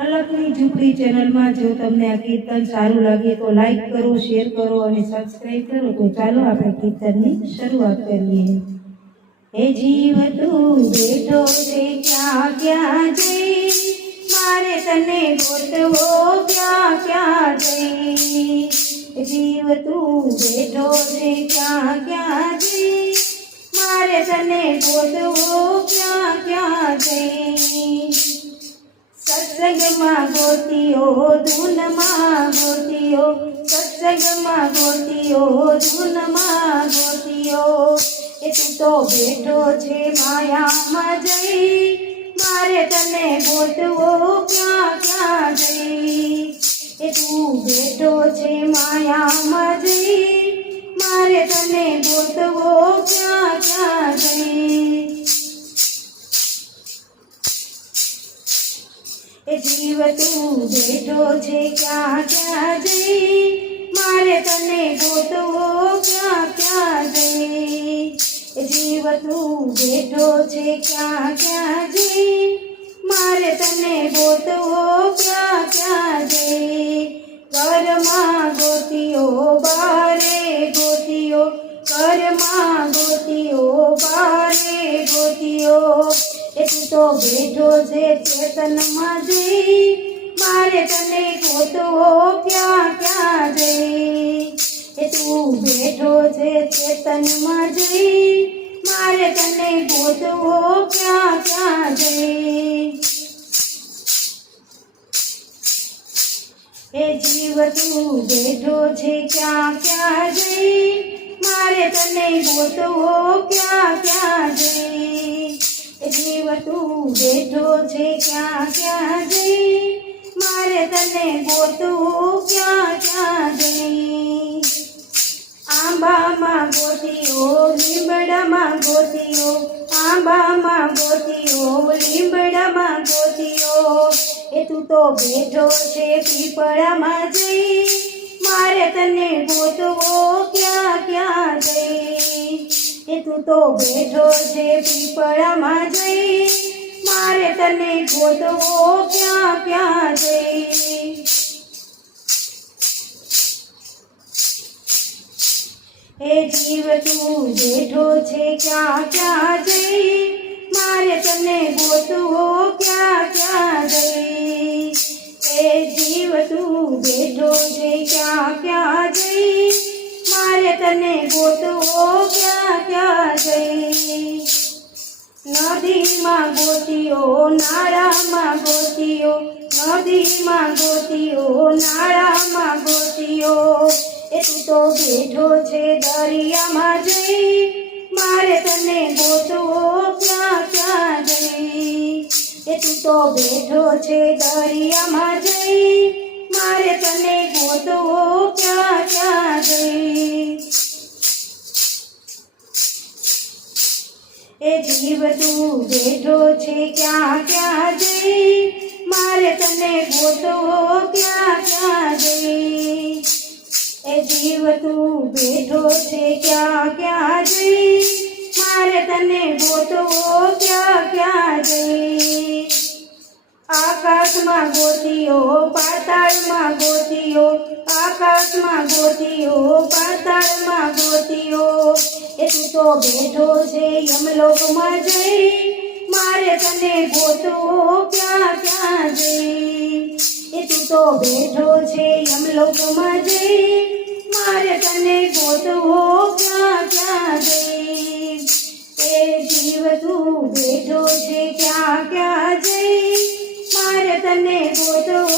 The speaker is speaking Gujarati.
અલગની ઝૂંપડી ચેનલમાં જો તમને આ કીર્તન સારું લાગે તો લાઈક કરો, શેર કરો અને સબસ્ક્રાઇબ કરો. તો ચાલો આપણે કીર્તનની શરૂઆત કરીએ. હે જીવ તું બેઠો છે ક્યાં ક્યાં જઈ, મારે તને ગોતવો ક્યાં ક્યાં જઈ. જીવ તું બેઠો છે ક્યાં ક્યાં જઈ, મારે તને ગોતવો ક્યાં ક્યાં જઈ. સત્સંગમાં ગોતીઓ ધૂનમાં ગોતીઓ, સત્સંગમાં ગોતીઓ ધૂનમાં ગોતીઓ. એ તું તો બેઠો છે માયામાં જઈ, મારે તને ગોતવો ક્યાં ક્યાં જઈ. એ તું બેઠો છે માયામાં જઈ, મારે તને ગોતવો ક્યાં ક્યાં જઈ. એ જીવ તું બેઠો છે ક્યાં ક્યાં જઈ, મારે તને ગોતવો ક્યાં ક્યાં જઈ. એ જીવ તું બેઠો છે ક્યાં ક્યાં જઈ, મારે તને ગોતવો ક્યાં ક્યાં જઈ. ઘરમાં ગોતીઓ બારે ગોતીઓ, ઘરમાં ગોતીઓ બારે ગોતીઓ. એ તું તો બેઠો છે ચેતનમાં જઈ, મારે તને ગોતવો ક્યાં ક્યાં જઈ. એ તું બેઠો છે ચેતનમાં જઈ, મારે તને ગોતવો ક્યાં ક્યાં જઈ. એ જીવ તું બેઠો છે ક્યાં ક્યાં જઈ, મારે તને ગોતવો ક્યાં ક્યાં જઈ. એ જીવ તું બેઠો છે ક્યાં ક્યાં જઈ, મારે તને ગોતવો ક્યાં ક્યાં જઈ. આંબામાં ગોતીઓ લીમડામાં ગોતીઓ, આંબામાં ગોતીઓ લીમડામાં ગોતીઓ. એ તું તો બેઠો છે પીપળામાં જઈ, મારે તને ગોતવો ક્યાં ક્યાં જઈ. એ તું તો બેઠો છે પીપળામાં જઈ, મારે તને ગોતવો ક્યાં ક્યાં જઈ. એ જીવ તું બેઠો છે ક્યાં ક્યાં જઈ, મારે તને ગોતવો ક્યાં ક્યાં જઈ. એ જીવ તું બેઠો છે ક્યાં ક્યાં જઈ, મારે તને ગોતવો ક્યાં ક્યાં જઈ. નદીમાં ગોતીઓ નાળામાં ગોતીઓ, નદીમાં ગોતીઓ નાળામાં ગોતીઓ. એ તું તો બેઠો છે દરિયામાં જઈ, મારે તને ગોતવો ક્યાં ક્યાં જઈ. એ તું તો બેઠો છે દરિયામાં જઈ, મારે તને ગોતવો ક્યાં ક્યાં જઈ. એ જીવ તું બેઠો છે ક્યાં ક્યાં જઈ, મારે તને ગોતવો ક્યાં ક્યાં જઈ. એ જીવ તું બેઠો છે ક્યાં ક્યાં જઈ, મારે તને ગોતવો ક્યાં ક્યાં જઈ. આકાશમાં ગોતીઓ પાતાળમાં ગોતીઓ, આકાશમાં ગોતીઓ પાતાળમાં ગોતીઓ. એ તું તો બેઠો છે યમલોકમાં જઈ, મારે તને ગોતવો ક્યાં ક્યાં જઈ. એ તું તો બેઠો છે યમલોકમાં જઈ, મારે તને ગોતવો ક્યાં ક્યાં જઈ. એ જીવ તું બેઠો છે ક્યાં ક્યાં જઈ, મારે તને ગોતવો